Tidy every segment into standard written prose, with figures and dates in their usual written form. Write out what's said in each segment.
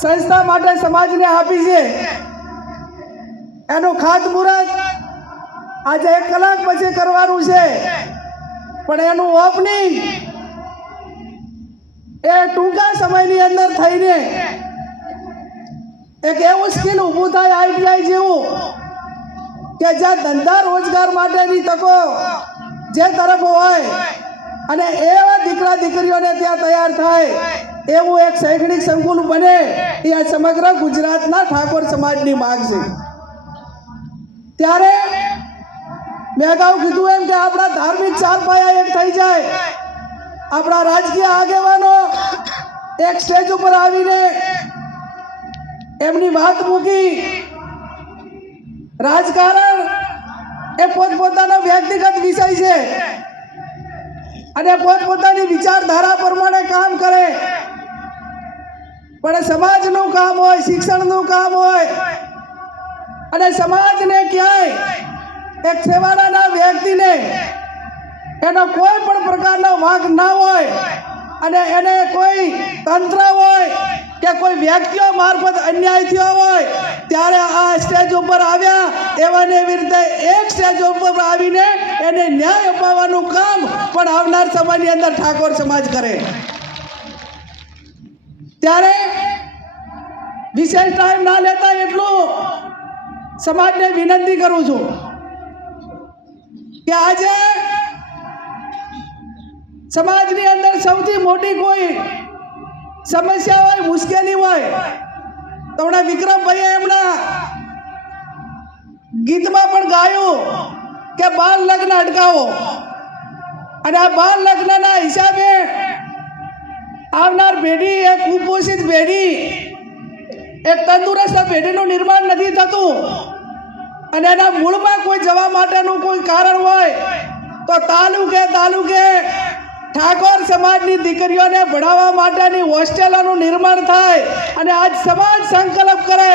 સંસ્થા માટે સમાજને આપી છે એનું ખાતમુહૂર્ત આજે 1 કલાક પછી કરવાનું છે, પણ એનું ઓપનિંગ એ ટૂંકા સમયની અંદર થઈને એક એવું સ્કિલ ઊભું થાય આઈટીઆઈ જેવું કે જ્યાં ધંધા રોજગાર માટેની તકો જે તરફ હોય અને એવા દીકરા દીકરીઓને ત્યાં તૈયાર થાય એવું એક શૈક્ષણિક સંકુલ બને એ આ સમગ્ર ગુજરાતના ઠાકોર સમાજની માંગ છે। ત્યારે મેં અગાઉ કીધું એમ કે આપણા ધાર્મિક 4 પાયા એક થઈ જાય, આપણા રાજકીય આગેવાનો એક સ્ટેજ ઉપર આવીને એમની વાત મૂકી। રાજકારણ એ પોતપોતાનો વ્યક્તિગત વિષય છે અને પોતપોતાની વિચારધારા પ્રમાણે કામ કરે, પણ સમાજનું કામ હોય, શિક્ષણનું કામ હોય અને સમાજને ક્યાંય એક છેવાડાના વ્યક્તિને એનો કોઈ પણ પ્રકારનો વાંક ના હોય અને એને કોઈ તંત્ર હોય કે કોઈ વ્યક્તિઓ મારફત અન્યાય થયો હોય ત્યારે આ સ્ટેજ ઉપર આવ્યા એવાને એવી રીતે એક સ્ટેજ ઉપર આવીને એને ન્યાય અપાવવાનું કામ પણ આવનાર સમયની અંદર ઠાકોર સમાજ કરે। ત્યારે વિશેષ ટાઈમ ના લેતા એટલું સમાજને વિનંતી કરું છું કે આજે સમાજની અંદર સૌથી મોટી કોઈ સમસ્યા હોય, મુશ્કેલી હોય તો હમણાં વિક્રમભાઈએ એમના ગીતમાં પણ ગાયું કે બાળ લગ્ન અટકાવો, અને આ બાળ લગ્નના હિસાબે આવનાર પેઢી એક કુપોષિત પેઢી, એક તંદુરસ્ત પેઢીનું નિર્માણ નથી થતું અને એના મૂળમાં કોઈ જવા માટેનું કોઈ કારણ હોય તો તાલુકે ઠાકોર સમાજની દીકરીઓને ભણાવવા માટેની હોસ્ટેલોનું નિર્માણ થાય અને આજ સમાજ સંકલ્પ કરે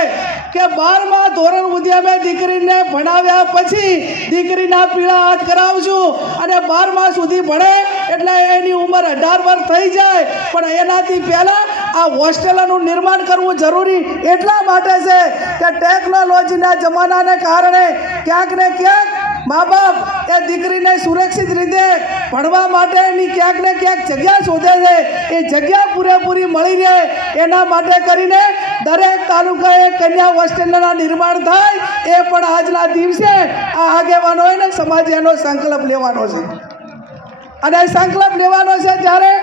કે 12મા ધોરણ સુધી અમે દીકરીને ભણાવ્યા પછી દીકરીના પીળા હાથ કરાવશું અને 12મા સુધી ભણે એટલે એની ઉંમર 18 વર્ષ થઈ જાય, પણ એનાથી પહેલા આ હોસ્ટેલોનું નિર્માણ કરવું જરૂરી એટલા માટે છે કે ટેકનોલોજીના જમાનાને કારણે ક્યાંક ને ક્યાંક મા બાપ એ દીકરીને સુરક્ષિત રીતે ભણવા માટેની ક્યાંક ને ક્યાંક જગ્યા શોધે છે, એ જગ્યા પૂરેપૂરી મળી રહે એના માટે કરીને દરેક તાલુકાએ કન્યા હોસ્ટેલના નિર્માણ થાય એ પણ આજના દિવસે આ આગેવાનોએ ને સમાજે એનો સંકલ્પ લેવાનો છે અને સંકલ્પ લેવાનો છે। ત્યારે